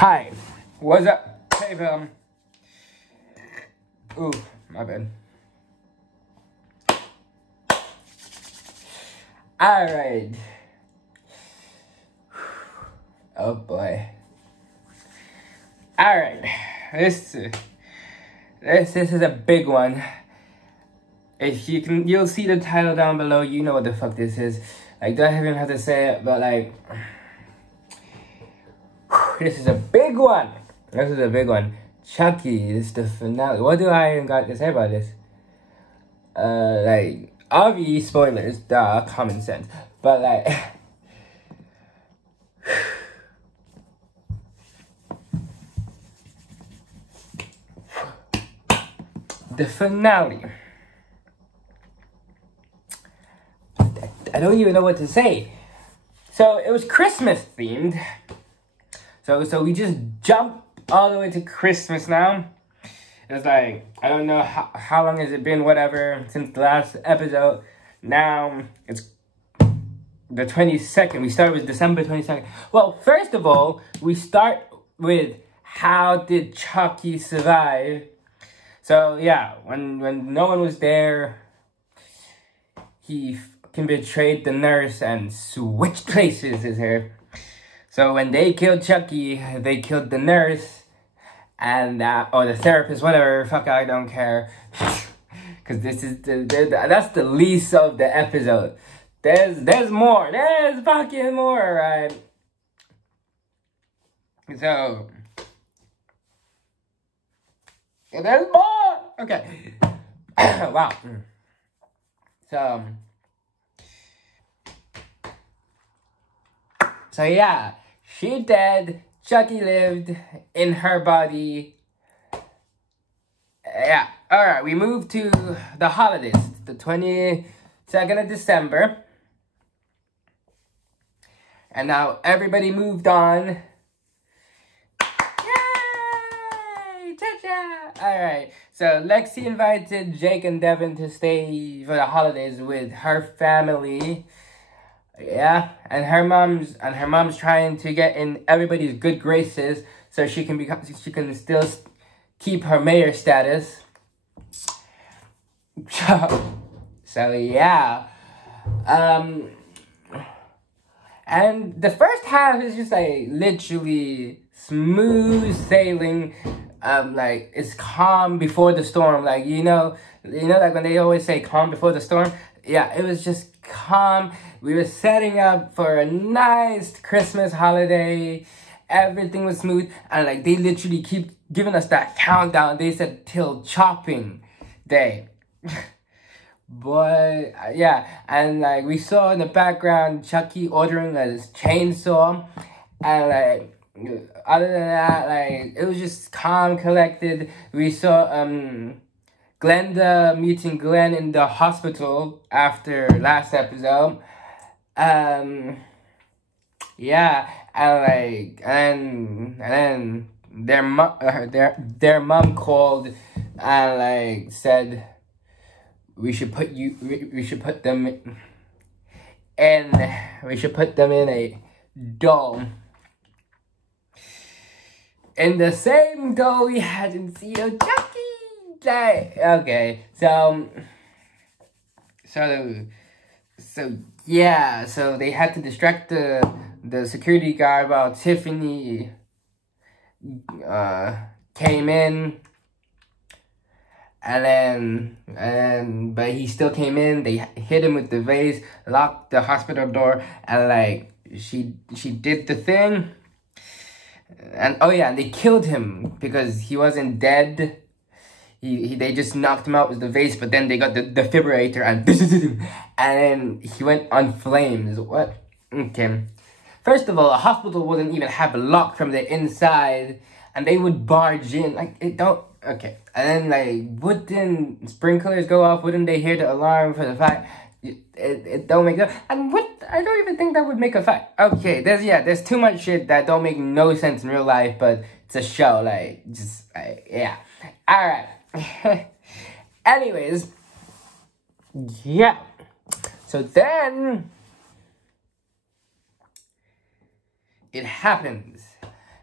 Hi, what's up? Hey, ooh, my bad. Alright. Oh boy. Alright. This is a big one. If you'll see the title down below, you know what the fuck this is. Like, don't even have to say it, but like, this is a big one. This is a big one. Chucky is the finale. What do I even got to say about this? Like, obvious spoilers, duh, common sense. But like, the finale. I don't even know what to say. So it was Christmas themed. So we just jumped all the way to Christmas now. It's like, I don't know how long has it been, whatever, since the last episode. Now it's the 22nd. We started with December 22nd. Well, first of all, we start with how did Chucky survive? So yeah, when no one was there, he betrayed the nurse and switched places with her. So when they killed Chucky, they killed the nurse and or the therapist, whatever. Fuck, I don't care. Cause this is that's the least of the episode. There's more. There's fucking more, right? So there's more. Okay. Wow. So yeah, she dead. Chucky lived in her body. Yeah. All right. We move to the holidays. The 22nd of December. And now everybody moved on. Yay! Cha-cha! All right. So Lexi invited Jake and Devin to stay for the holidays with her family. Yeah, and her mom's trying to get in everybody's good graces so she can still keep her mayor status. So yeah, and the first half is just like literally smooth sailing. Like it's calm before the storm. Like you know, like when they always say calm before the storm. Yeah, it was just calm. We were setting up for a nice Christmas holiday. Everything was smooth. And like they literally keep giving us that countdown. They said till chopping day. But yeah, and like we saw in the background Chucky ordering a chainsaw. And like other than that, like it was just calm, collected. We saw Glenda meeting Glenn in the hospital after last episode. Yeah, and then their mom called and like said we should put them in a doll. In the same doll we had in Theo Chucky. Like, okay, so yeah, so they had to distract the security guard while Tiffany came in, but he still came in. They hit him with the vase, locked the hospital door, and like she did the thing, and oh yeah, and they killed him because he wasn't dead. They just knocked him out with the vase, but then they got the defibrillator and then he went on flames. What? Okay. First of all, a hospital wouldn't even have a lock from the inside, and they would barge in. Like, it don't... Okay. And then, like, wouldn't sprinklers go off? Wouldn't they hear the alarm for the fact... It don't make sense. And what... I don't even think that would make a fact. Okay, there's too much shit that don't make no sense in real life, but it's a show. Like, just... yeah. Alright. Anyways, yeah. So then it happens,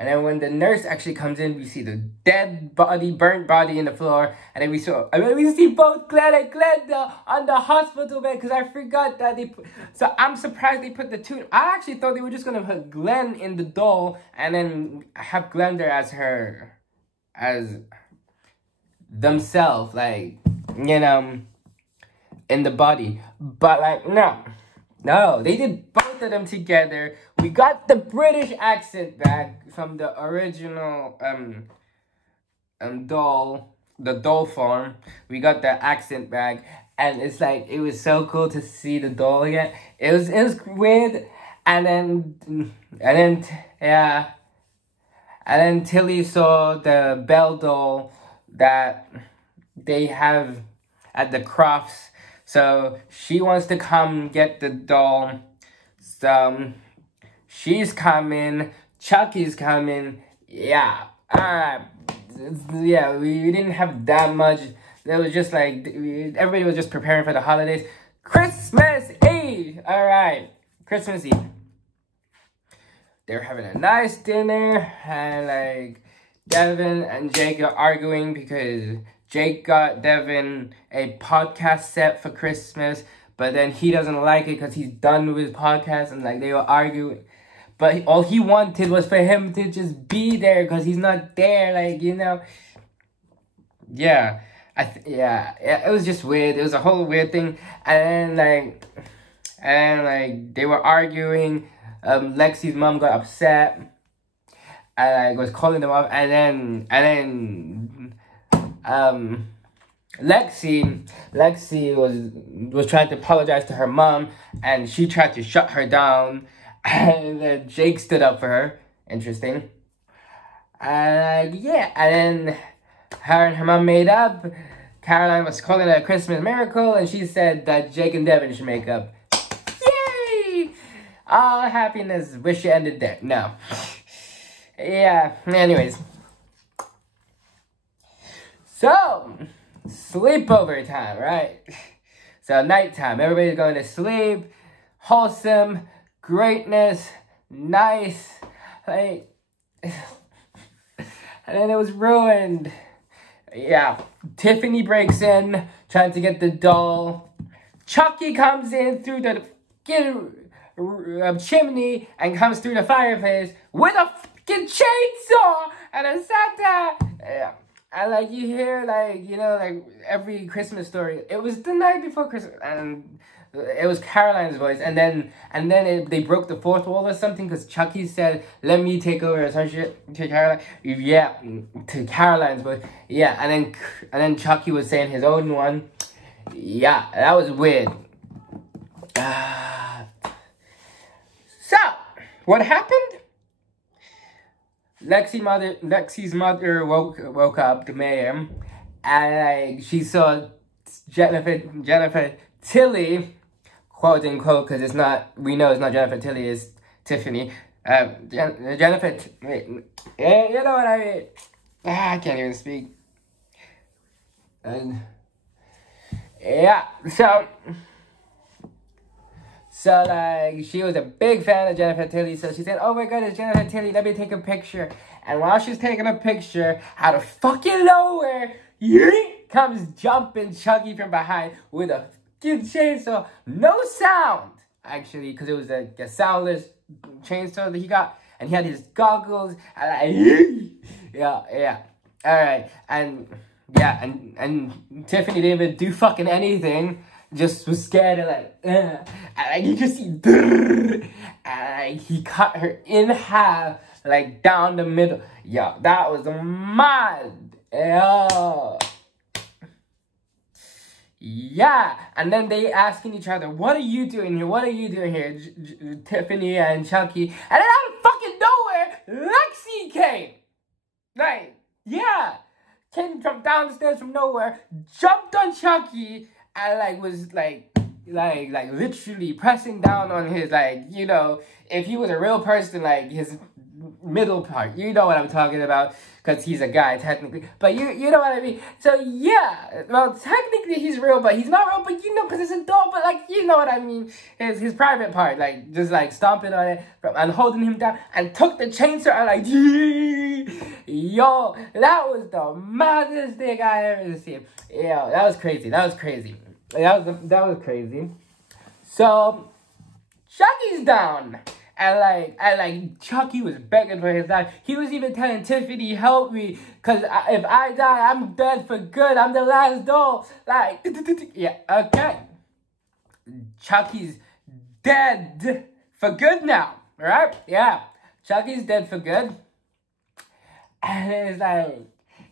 And then when the nurse actually comes in, we see the dead body, burnt body in the floor. And then we see both Glenn and Glenda on the hospital bed, because I forgot that so I'm surprised they put the two. I actually thought they were just going to put Glenn in the doll and then have Glenda as themselves, like, in the body. But, like, no, they did both of them together. We got the British accent back from the original doll, the doll form. We got the accent back, and it's like it was so cool to see the doll again. It was weird, and then Tilly saw the Belle doll that they have at the Crofts. So she wants to come get the doll. So she's coming. Chucky's coming. Yeah. Alright. Yeah, we didn't have that much. It was just like, everybody was just preparing for the holidays. Christmas Eve! Alright. Christmas Eve. They were having a nice dinner. And like, Devin and Jake are arguing because Jake got Devin a podcast set for Christmas, but then he doesn't like it because he's done with his podcast, and like they were arguing. But all he wanted was for him to just be there because he's not there, like, Yeah, it was just weird. It was a whole weird thing, and they were arguing. Lexi's mom got upset. I was calling them up, and then Lexi was trying to apologize to her mom, and she tried to shut her down, and then Jake stood up for her. Interesting. And then her and her mom made up. Caroline was calling it a Christmas miracle, and she said that Jake and Devin should make up. Yay! All happiness. Wish it ended there. No. Yeah, anyways. So, sleepover time, right? So, nighttime. Everybody's going to sleep. Wholesome. Greatness. Nice. Like, and then it was ruined. Yeah. Tiffany breaks in, trying to get the doll. Chucky comes in through the chimney and comes through the fireplace with a fucking chainsaw and a Santa. Yeah. And like you hear like every Christmas story. It was the night before Christmas, and it was Caroline's voice, and then they broke the fourth wall or something because Chucky said, "Let me take over" or some shit to Caroline. Yeah, to Caroline's voice. Yeah, and then Chucky was saying his own one. Yeah, that was weird. So, what happened? Lexi's mother woke up, the mayor, and like she saw Jennifer Tilly, quote unquote, because it's not. We know it's not Jennifer Tilly. It's Tiffany. Jennifer. Wait, yeah, you know what I mean. I can't even speak. And yeah, so like she was a big fan of Jennifer Tilly, so she said, "Oh my God, it's Jennifer Tilly. Let me take a picture." And while she's taking a picture, out of fucking nowhere, comes jumping Chucky from behind with a fucking chainsaw. No sound, actually, because it was a soundless chainsaw that he got, and he had his goggles. And yeah. All right, and Tiffany didn't even do fucking anything. Just was scared and like you can see, and like he cut her in half, like down the middle. Yo, that was mad. Yeah, and then they asking each other, "What are you doing here? What are you doing here?" Tiffany and Chucky, and then out of fucking nowhere, Lexi came. Like, yeah, came from downstairs from nowhere, jumped on Chucky. And like was like literally pressing down on his, like, if he was a real person, like his middle part. You know what I'm talking about, because he's a guy, technically. But you know what I mean. So, yeah. Well, technically, he's real, but he's not real. But, you know, because it's a doll. But, like, you know what I mean. His private part. Like, just, like, stomping on it and holding him down. And took the chainsaw and, like, yo, that was the maddest thing I ever seen. Yeah, that was crazy. That was crazy. That was crazy. So, Chucky's down. And Chucky was begging for his life. He was even telling Tiffany, help me, because if I die, I'm dead for good. I'm the last doll. Like, yeah, okay. Chucky's dead for good now, right? Yeah, Chucky's dead for good. And it's like,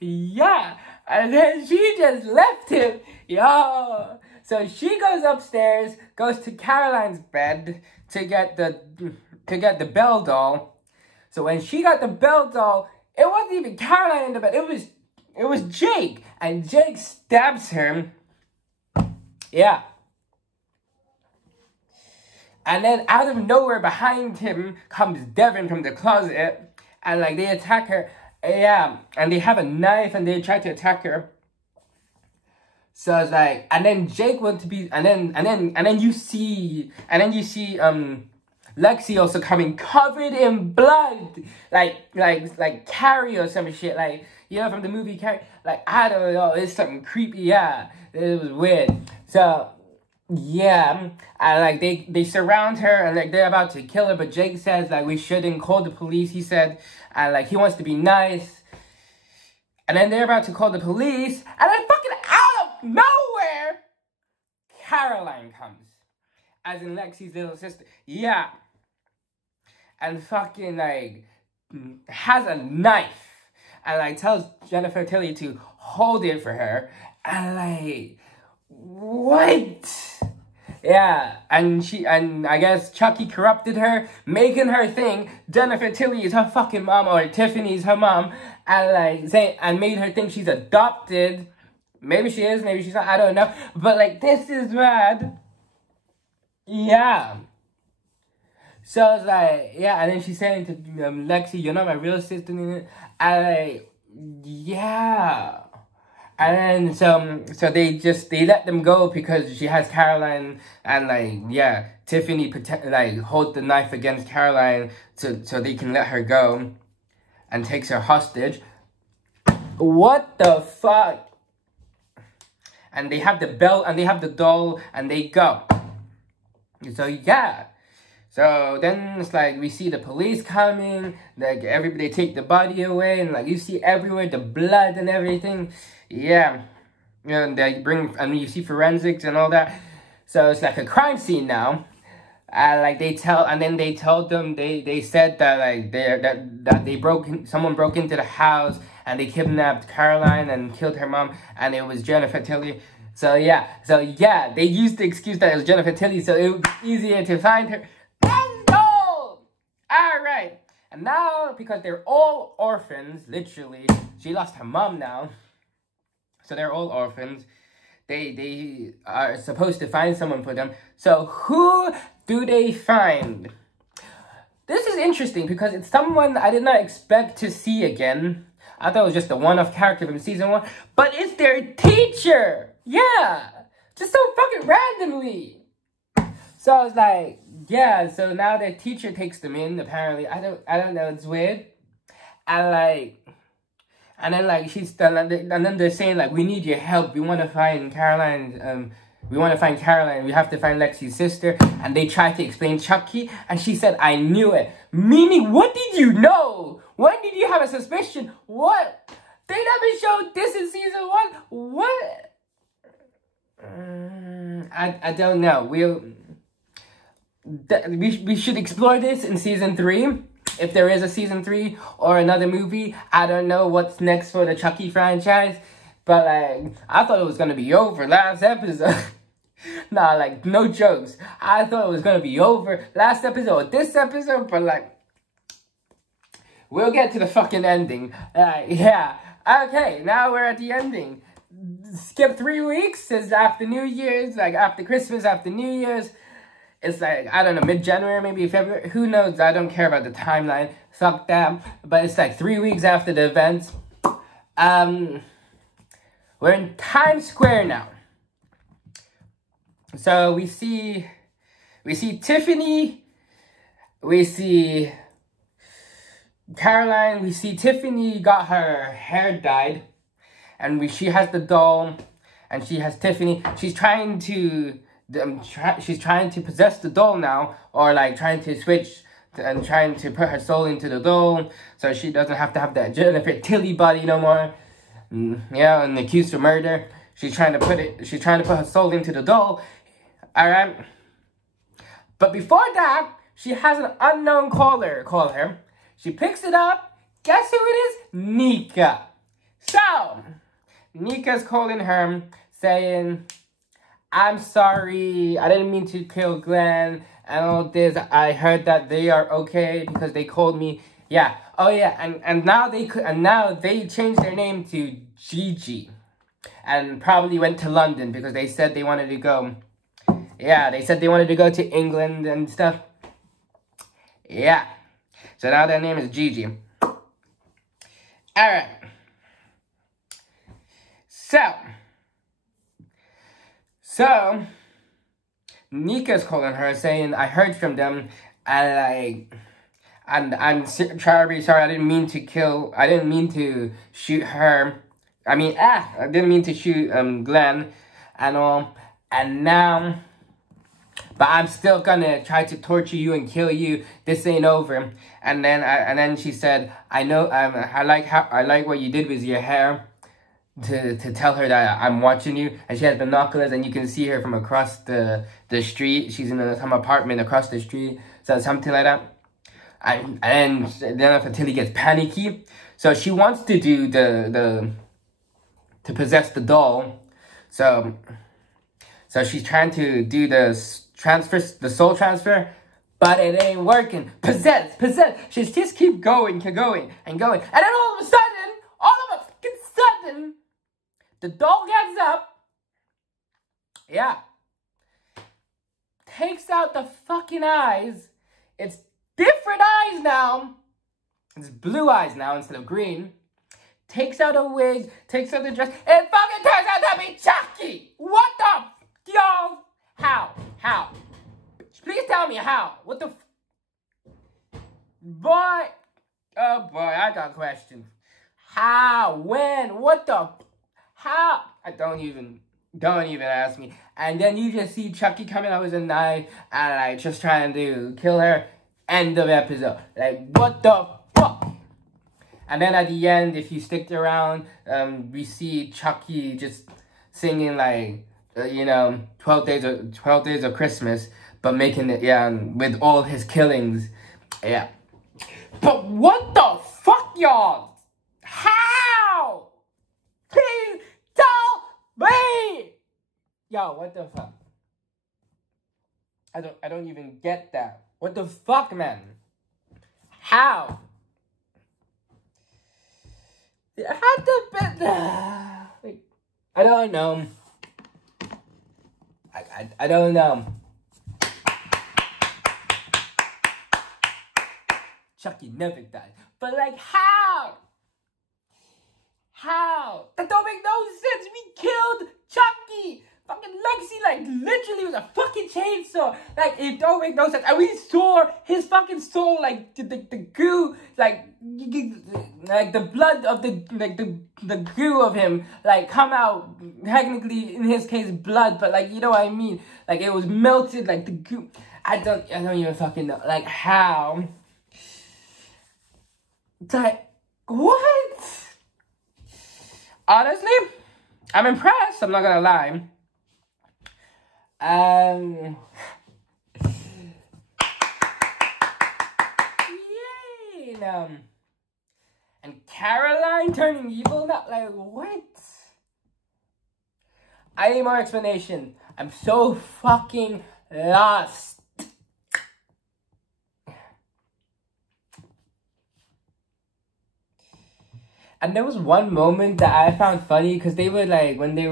yeah. And then she just left him. Yo. So she goes upstairs, goes to Caroline's bed to get the Belle doll. So when she got the Belle doll, it wasn't even Caroline in the bed. It was Jake. And Jake stabs her. Yeah. And then out of nowhere behind him comes Devin from the closet. And like they attack her. Yeah. And they have a knife and they try to attack her. So it's like, and then Jake wants to be, and then you see Lexi also coming covered in blood, like Carrie or some shit, like, you know, from the movie Carrie. Like, I don't know, it's something creepy. Yeah, it was weird. So yeah, and like they surround her and like they're about to kill her, but Jake says like we shouldn't call the police. He said, and like he wants to be nice. And then they're about to call the police, and then fucking out of nowhere, Caroline comes. As in Lexi's little sister. Yeah. And fucking, like, has a knife. And, like, tells Jennifer Tilly to hold it for her. And, like, what? Yeah. And I guess Chucky corrupted her, making her think Jennifer Tilly is her fucking mom, or Tiffany's her mom. And, like, and made her think she's adopted. Maybe she is, maybe she's not, I don't know. But, like, this is mad. Yeah. So, it's like, yeah, and then she's saying to Lexi, you're not my real sister. And, like, yeah. And then, so they let them go because she has Caroline, and, like, yeah, Tiffany, hold the knife against Caroline so they can let her go. And takes her hostage. What the fuck? And they have the belt, and they have the doll, and they go. So, yeah. So, then it's like, we see the police coming, like, everybody take the body away, and, like, you see everywhere the blood and everything. Yeah. And they bring, and you see forensics and all that. So, it's like a crime scene now. Like they told them, they said that like that someone broke into the house and they kidnapped Caroline and killed her mom, and it was Jennifer Tilly. So yeah, they used the excuse that it was Jennifer Tilly, so it was easier to find her. Let's go! Alright. And now, because they're all orphans, literally, she lost her mom now. So they're all orphans. They are supposed to find someone for them. So who do they find? This is interesting because it's someone I did not expect to see again. I thought it was just a one-off character from season 1. But it's their teacher! Yeah! Just so fucking randomly! So I was like, yeah, so now their teacher takes them in, apparently. I don't know, it's weird. And then, like, and then they're saying, like, we need your help. We want to find Caroline. We have to find Lexi's sister. And they try to explain Chucky. And she said, I knew it. Meaning, what did you know? When did you have a suspicion? What? They never showed this in season 1? What? I don't know. We should explore this in season 3. If there is a season 3 or another movie, I don't know what's next for the Chucky franchise. But, like, I thought it was going to be over last episode. Nah, like, no jokes. I thought it was going to be over last episode, this episode, but, like, we'll get to the fucking ending. Yeah. Okay, now we're at the ending. Skip 3 weeks, since after New Year's, like, after Christmas, after New Year's. It's like, I don't know, mid-January, maybe February. Who knows? I don't care about the timeline. Fuck that. But it's like 3 weeks after the event. We're in Times Square now. So we see Tiffany. We see Caroline. We see Tiffany got her hair dyed. And she has the doll. And she has Tiffany. She's trying to possess the doll now, or like trying to switch and trying to put her soul into the doll, so she doesn't have to have that Jennifer Tilly body no more. Yeah, and accused of murder. She's trying to put her soul into the doll. All right. But before that, she has an unknown caller call her. She picks it up. Guess who it is? Nika. So Nika's calling her, saying, I'm sorry, I didn't mean to kill Glenn and all this. I heard that they are okay because they called me. Yeah. Oh yeah. And now they changed their name to Gigi. And probably went to London because they said they wanted to go. Yeah, they said they wanted to go to England and stuff. Yeah. So now their name is Gigi. Alright. So, Nika's calling her saying, I heard from them, and I'm sorry, I didn't mean to shoot her. I didn't mean to shoot, Glenn, and all, and now, but I'm still gonna try to torture you and kill you. This ain't over. And then she said, I know, I like what you did with your hair. To tell her that I'm watching you, and she has binoculars, and you can see her from across the street. She's in some apartment across the street, so something like that. And then Tilly gets panicky, so she wants to do to possess the doll. So she's trying to do the soul transfer, but it ain't working. Possess. She just keep going, and then all of a sudden, the doll gets up, yeah, takes out the fucking eyes. It's different eyes now. It's blue eyes now instead of green. Takes out a wig, takes out the dress, and fucking turns out to be Chucky. What the y'all? How? Please tell me how. What the boy? Oh boy, I got questions. How? When? What the? How? Don't even ask me. And then you just see Chucky coming out with a knife and like just trying to kill her. End of episode. Like, what the fuck? And then at the end, if you stick around, we see Chucky just singing like, 12 days of Christmas, but making it, with all his killings. Yeah. But what the fuck, y'all? How? Please tell me! Yo, what the fuck? I don't even get that. What the fuck, man? How? It had to be... Like, I don't know. I don't know. Chucky never died. But like, how? How? That don't make no sense. We killed Chucky. Fucking Lexi, like, literally was a fucking chainsaw. Like, it don't make no sense. And we saw his fucking soul, like, the goo, like the blood of the goo of him, like, come out. Technically, in his case, blood, but, like, you know what I mean? Like, it was melted, like, the goo. I don't even fucking know. Like, how? Like, what? Honestly, I'm impressed. I'm not gonna lie. Yay! And Caroline turning evil now? Like, what? I need more explanation. I'm so fucking lost. And there was one moment that I found funny because they were like, when they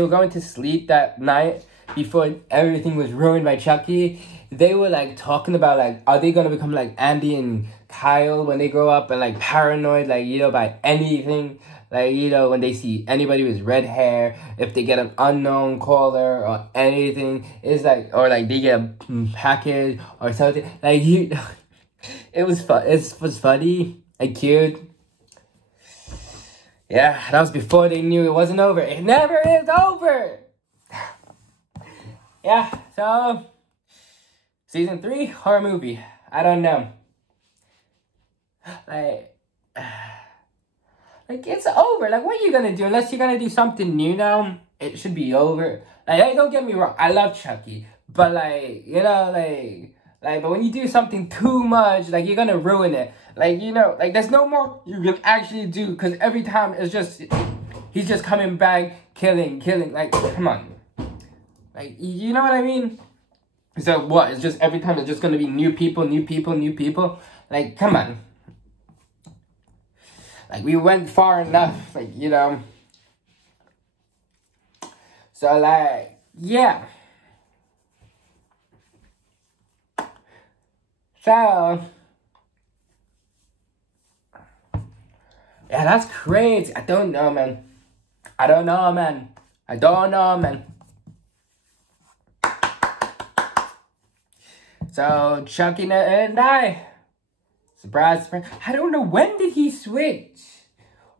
were going to sleep that night before everything was ruined by Chucky, they were like talking about like, are they gonna become like Andy and Kyle when they grow up and like paranoid, like, you know, by anything, like, you know, when they see anybody with red hair, if they get an unknown caller or anything, it's like, or like they get a package or something, like you. It was fun. It was funny and cute. Yeah, that was before they knew it wasn't over. It never is over. Yeah, so season 3 horror movie. I don't know. Like it's over. Like, what are you gonna do? Unless you're gonna do something new now, it should be over. Like, hey, don't get me wrong. I love Chucky, but like, you know, but when you do something too much, like, you're gonna ruin it. Like, you know, like, there's no more you can actually do, because every time it's just, he's just coming back, killing. Like, come on. Like, you know what I mean? So what? It's just every time it's just gonna be new people. Like, come on. Like, we went far enough, like, you know. So, like, yeah. So, yeah, that's crazy. I don't know, man. So, Chucky and I, surprise. I don't know, when did he switch?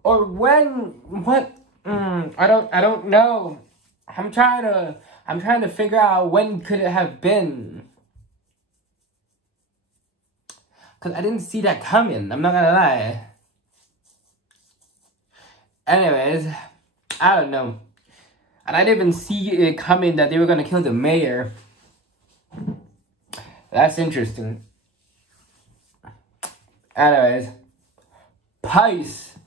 Or what? I don't know. I'm trying to figure out when could it have been. Because I didn't see that coming. I'm not gonna lie. Anyways, I don't know. And I didn't even see it coming that they were gonna kill the mayor. That's interesting. Anyways, peace.